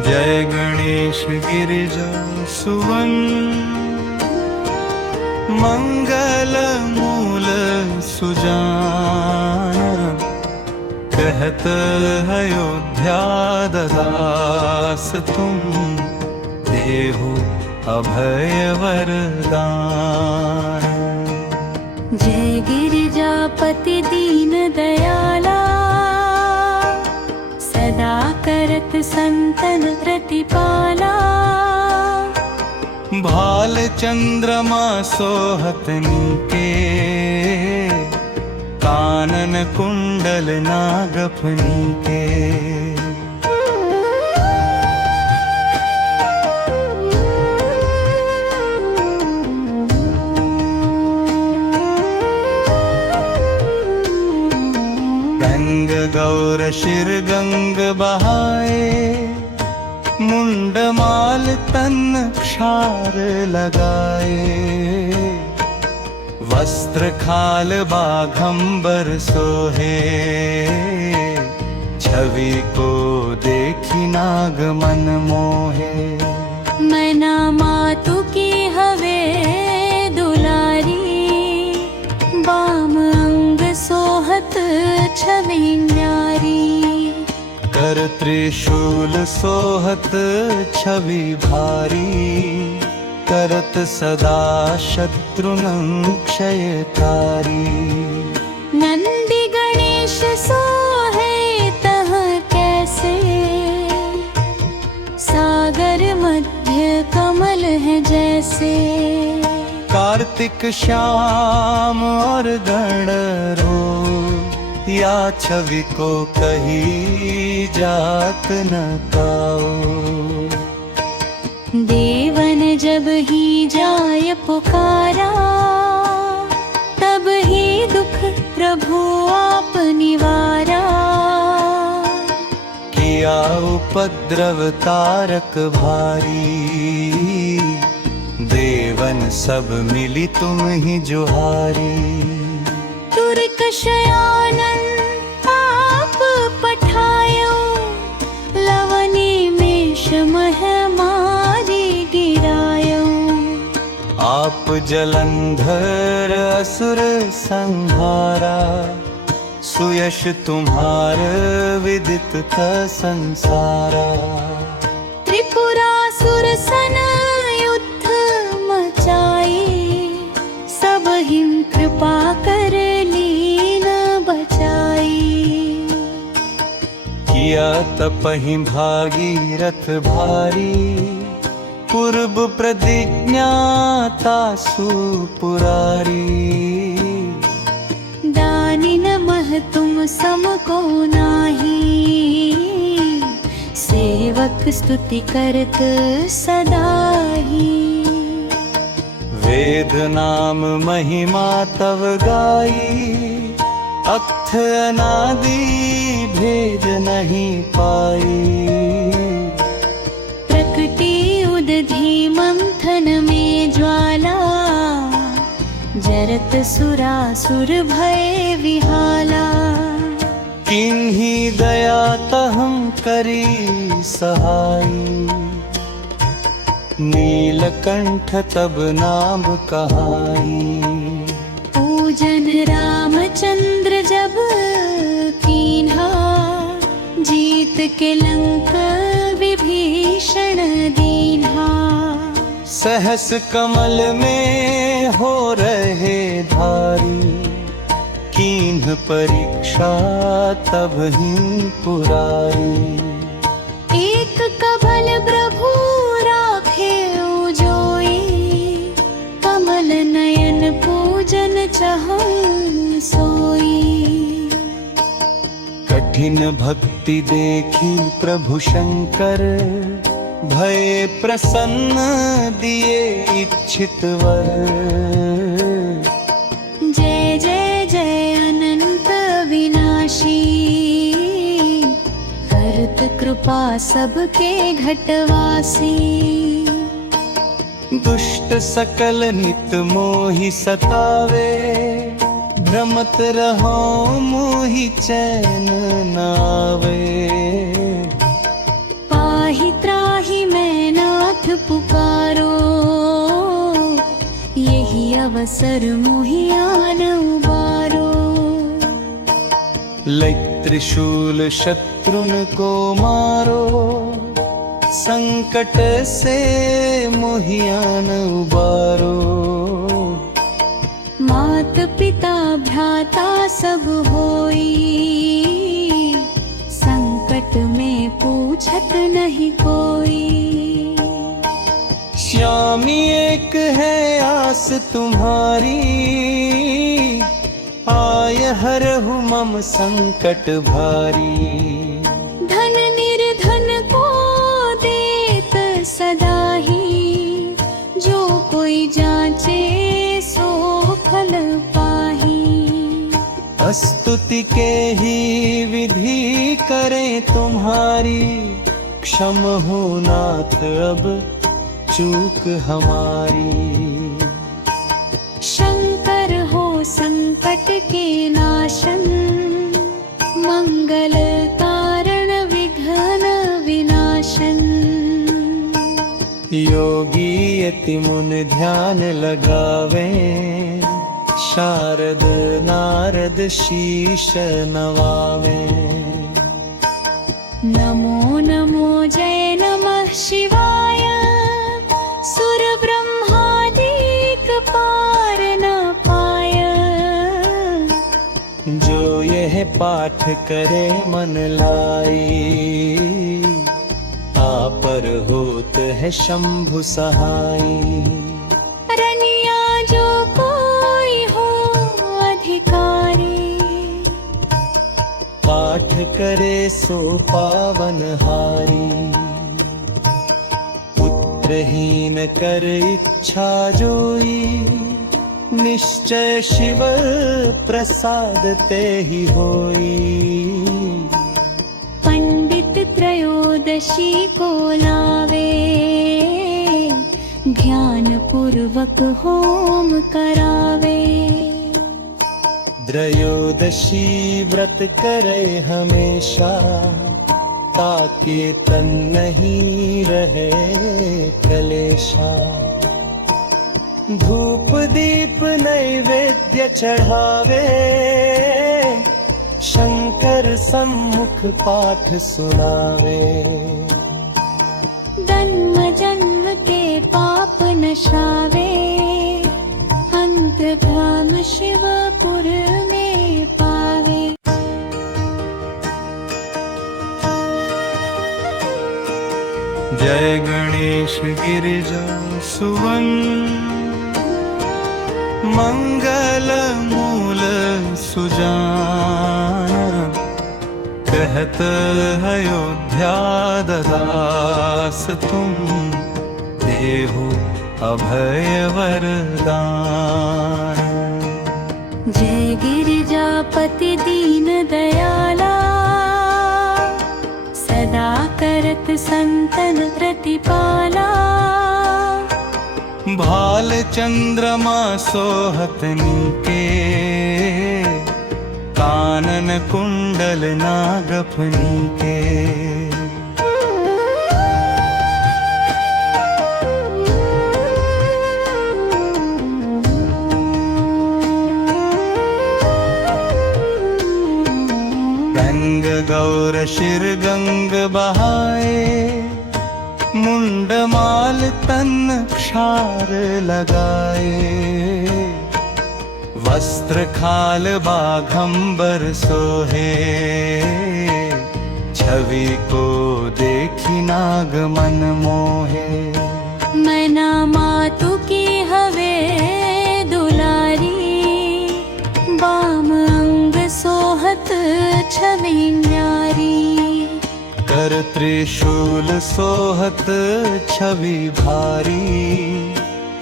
जय गणेश गिरिजा सुवन मंगल मूल सुजान। कहत अयोध्या ददास तुम, देहु अभय वरदान। जय गिरिजापति दीन दयाला, सदा करत संतन प्रतिपाला। भाल चंद्रमा सोहत नीके, कानन कुंडल नागफनी के। गंग गौर शिर गंग बहाए, मुंडमाल तन क्षार लगाए। वस्त्र खाल बाघंबर सोहे, छवि को देखी नाग मन मोहे। मना मातु की हवे दुलारी, बाम अंग सोहत छवि न्यारी। कर त्रिशूल सोहत छवि भारी, करत सदा शत्रुनं क्षयकारी। नंदी गणेश सोहे तह कैसे, सागर मध्य कमल है जैसे। कार्तिक श्याम और गणरूप, या छवि को कही जात न पाओ। देवन जब ही जाय पुकारा, तब ही दुख प्रभु आप निवारा। किया उपद्रव तारक भारी, देवन सब मिली तुम ही जुहारी। तुरक शयानन आप पठायो, लवनी मेष मह मारी गिरायो। आप जलंधर असुर संहारा, सुयश तुम्हार विदित था संसारा। त्रिपुरासुर सन युद्ध मचाई, सब हिम कृपा कर लीन बचाई। किया तपहि भागीरथ भारी, पूर्व प्रतिज्ञा तासु पुरारी। दानिन मह तुम सम को नाही, सेवक स्तुति करत सदा ही। वेद नाम महिमा तव गाई, अक्थ अनादि भेद नहीं पाई। प्रकटी उदधि मंथन में ज्वाला, जरत सुरासुर भय विहाला। किन्ही दया तहं करी सहाई, नीलकंठ तब नाम कहाई। पूजन रामचंद्र जब कीन्हा, जीत के लंक विभीषण दीन्हा। सहस कमल में हो रहे धारी, कीन्ह परीक्षा तब ही पुरारी। एक कमल प्रभु राखे जोई, कमल नयन पूजन चहु सोई। कठिन भक्ति देखी प्रभु शंकर, भय प्रसन्न दिए इच्छित वर। जय जय जय अनंत विनाशी, करत कृपा सबके घटवासी। दुष्ट सकल नित मोहि सतावे, भ्रमत रहो मोहि चैन नावे। पाहि त्राहि अवसर मोहियान उबारो। लय त्रिशूल शत्रुन को मारो, संकट से मोहियान उबारो। मात पिता भ्राता सब होई, संकट में पूछत नहीं कोई। श्यामी एक है आस तुम्हारी, आय हरहु मम संकट भारी। धन निर्धन को देत सदा ही, जो कोई जांचे सो फल पाही। स्तुति के ही विधि करें तुम्हारी, क्षम हो नाथ अब चूक हमारी। शंकर हो संकट के नाशन, मंगल कारण विघ्न विनाशन। योगी यति मुन ध्यान लगावे, शारद नारद शीश नवावे। नमो नमो जय नमः शिवाय, सुर ब्रह्मादिक पार न पाय। जो यह पाठ करे मन लाई, पर होत है शंभु सहाई। रनिया जो कोई हो अधिकारी, पाठ करे सो पावन हारी। पुत्रहीन कर इच्छा जोई, निश्चय शिव प्रसाद ते ही होई। त्रयोदशी को लावे, ध्यान पूर्वक होम करावे। त्रयोदशी व्रत करे हमेशा, ताकि तन नहीं रहे कलेशा। धूप दीप नैवेद्य चढ़ावे, शंकर सम्मुख पाठ सुनावे। जन्म जन्म के पाप नशावे, अंत धाम शिवपुर में पावे। जय गणेश गिरिजा सुवन, मंगल मूल सुजान। कहत अयोध्या ददास तुम, देहु अभय वरदान। जय गिरिजापति दीन दयाला, सदा करत संतन प्रतिपाला। भाल चंद्रमा सोहत नीके, कानन कुंडल नागफनी के। गंग गौर शिर गंग बहाए, मुंड माल तन क्षार लगाए। वस्त्र खाल बाघंबर सोहे, छवि को देखी नाग मन मोहे। मैना मातु की हवे दुलारी, बाम अंग सोहत छवि न्यारी। कर त्रिशूल सोहत छवि भारी,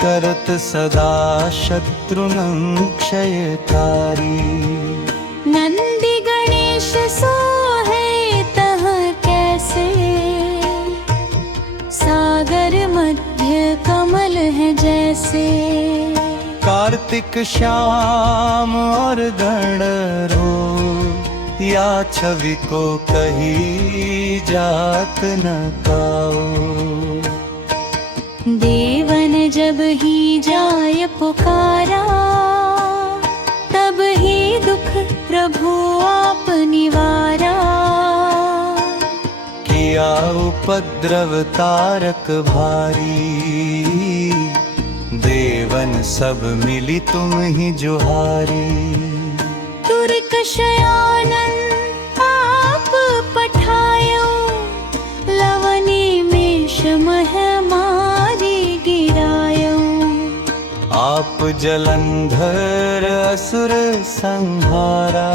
करत सदा शत्रुनं क्षयकारी। नंदी गणेश सोहे तह कैसे, सागर मध्य कमल है जैसे। कार्तिक श्याम और गणरो, या छवि को कही जात न पाओ। देवन जब ही जाय पुकारा, तब ही दुख प्रभु आप निवारा। किया उपद्रव तारक भारी, देवन सब मिली तुम ही जुहारी। तुर्कशयानन आप पठायो, लवनी में शमह मारी गिरायो। आप जलंधर असुर संहारा,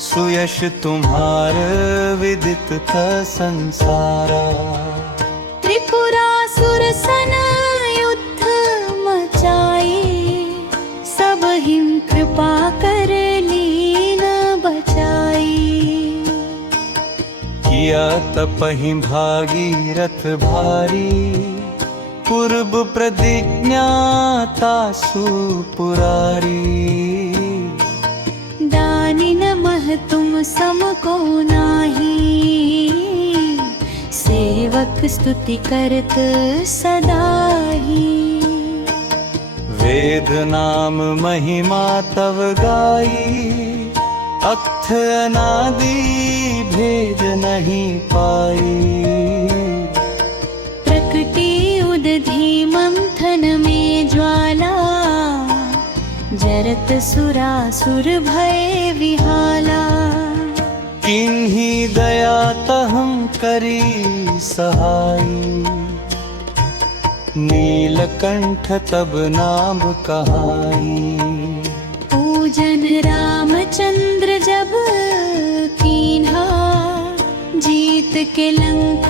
सुयश तुम्हार विदित था संसारा। त्रिपुरासुर सन युद्ध मचाई, सब हिम कृपा कर लीन बचाई। किया तपहि भागीरथ भारी, पूर्व प्रतिज्ञा तासु पुरारी। दानी नमः तुम सम को नाही, सेवक स्तुति करत सदा ही। वेद नाम महिमा तव गाई, अक्थ अनादि भेद नहीं पाई। प्रकटी उदधि मंथन में ज्वाला, जरत सुरासुर भय विहाला। किन्ही दया तहम करी सहाई, नीलकंठ तब नाम कहाई। पूजन रामचंद्र जब कीन्हा, जीत के लंक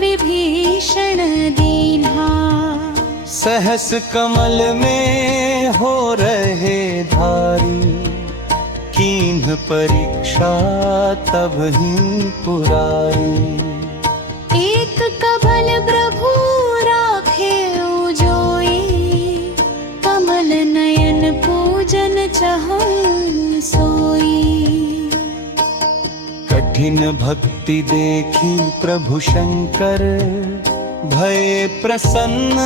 विभीषण दीन्हा। सहस कमल में हो रहे धारी, कीन्ह परीक्षा तब ही पुरारी। एक कबल प्रभु राखे उजोई, कमल नयन पूजन चहु सोई। कठिन भक्ति देखी प्रभु शंकर, भय प्रसन्न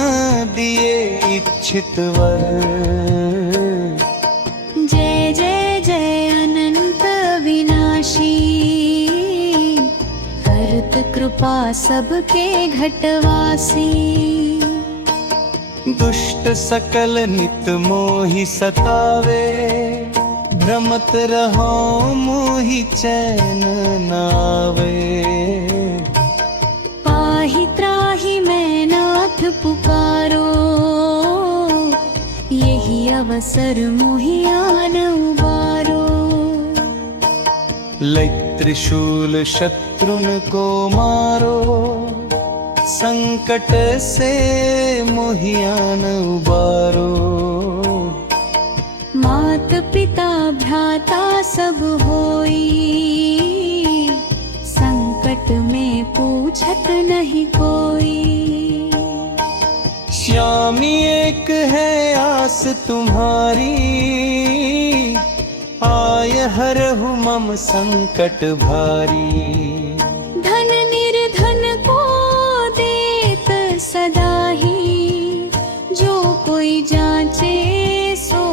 दिए इच्छित वर। जय जय जय अनंत विनाशी, करत कृपा सबके घटवासी। दुष्ट सकल नित मोहि सतावे, भ्रमत रहो मोहि चैन नावे। पाहि त्राहि मैं नाथ पुकारो, यही अवसर मोहि आन उबारो। लै त्रिशूल शत्रुन को मारो, संकट से मोहि आन उबारो। मात पिता भ्राता सब होई, संकट में पूछत नहीं कोई। श्यामी एक है आस तुम्हारी, आय हरहु मम संकट भारी। धन निर्धन को देत सदा ही, जो कोई जांचे सो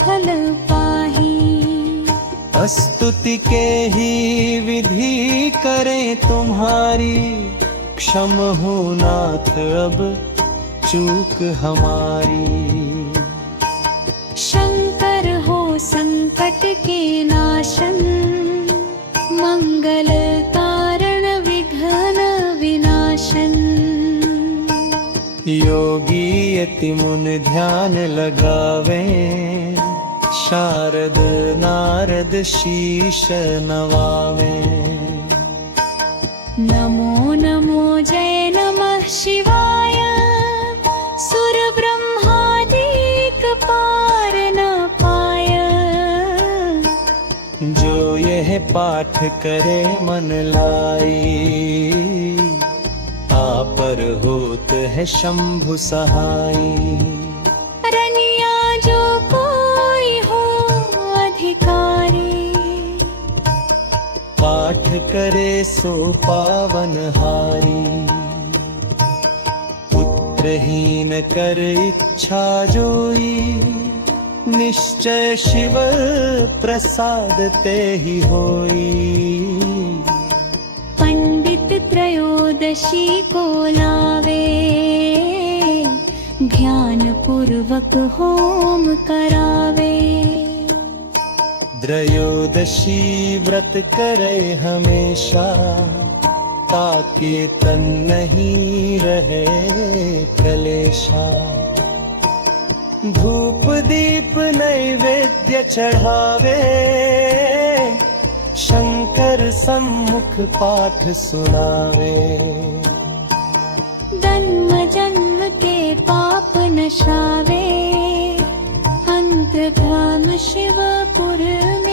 फल पाही। स्तुति के ही विधि करें तुम्हारी, क्षम हो नाथ अब चूक हमारी। शंकर हो संकट के नाशन, मंगल कारण विघ्न विनाशन। योगी यति मुन ध्यान लगावे, शारद नारद शीश नवावे। नमो नमो जय नमः शिवाय, सुर ब्रह्मादिक पार न पाय। जो यह पाठ करे मन लाई, आपर होत है शंभु सहाई। रनिया जो कोई हो अधिकारी, पाठ करे सो पावन हारी। नेत्रहीन कर इच्छा जोई, निश्चय शिव प्रसाद ते ही होई। पंडित त्रयोदशी को लावे, ध्यान पूर्वक होम करावे। त्रयोदशी व्रत करे हमेशा, ताके तन नहीं रहे कलेशा। धूप दीप नैवेद्य चढ़ावे, शंकर सम्मुख पाठ सुनावे। जन्म जन्म के पाप नशावे, अंतर्धाम शिवपुर में